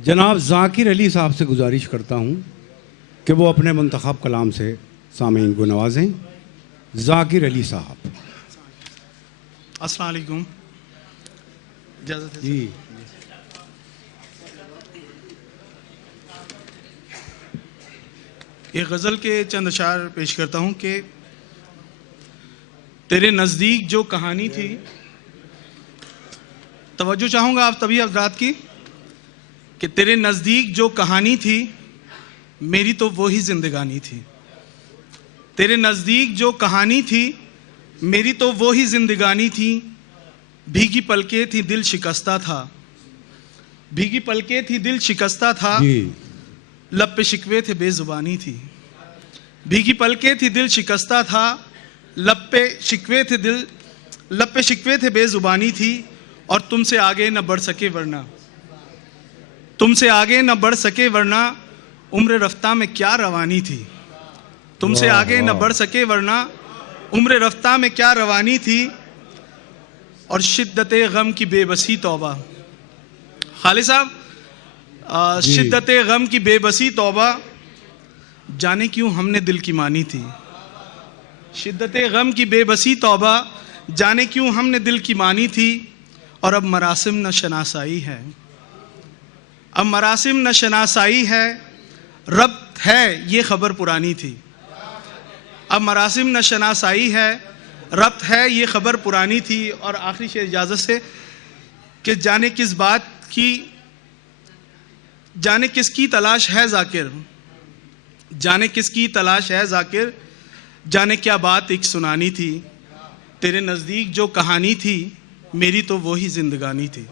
जनाब ज़ाकिर अली साहब से गुजारिश करता हूँ कि वो अपने मुंतखब कलाम से सामीन को नवाजें। ज़ाकिर अली साहब। अस्सलाम वालेकुम। इजाज़त है जी। एक गज़ल के चंद अशार पेश करता हूँ कि तेरे नज़दीक जो कहानी थी, तवज्जो चाहूँगा आप तभी हज़रात की, कि तेरे नज़दीक जो कहानी थी मेरी तो वही ज़िंदगानी थी। तेरे नज़दीक जो कहानी थी मेरी तो वही ज़िंदगानी थी। भीगी पलकें थी दिल शिकस्ता था, भीगी पलकें थी दिल शिकस्ता था, लब पे शिकवे थे बेज़ुबानी थी। भीगी पलकें थी दिल शिकस्ता था, लब पे शिकवे थे बेज़ुबानी थी। और तुमसे आगे न बढ़ सके वरना, तुमसे आगे न बढ़ सके वरना उम्र रफ्ता में क्या रवानी थी। तुमसे आगे न बढ़ सके वरना उम्र रफ्ता में क्या रवानी थी। और शिद्दते गम की बेबसी तौबा, खालिद साहब, शिद्दते गम की बेबसी तौबा, जाने क्यों हमने दिल की मानी थी। शिद्दते गम की बेबसी तौबा, जाने क्यों हमने दिल की मानी थी। और अब मरासिम न शनासाई है, अब मरासिम न शनासाई है, रब्त है ये खबर पुरानी थी। अब मरासिम न शनासाई है, रब्त है ये खबर पुरानी थी। और आखिरी शेर इजाज़त से, कि जाने किस बात की, जाने किसकी तलाश है ज़ाकिर, जाने किसकी तलाश है ज़ाकिर, जाने क्या बात एक सुनानी थी। तेरे नज़दीक जो कहानी थी मेरी तो वही ज़िंदगानी थी।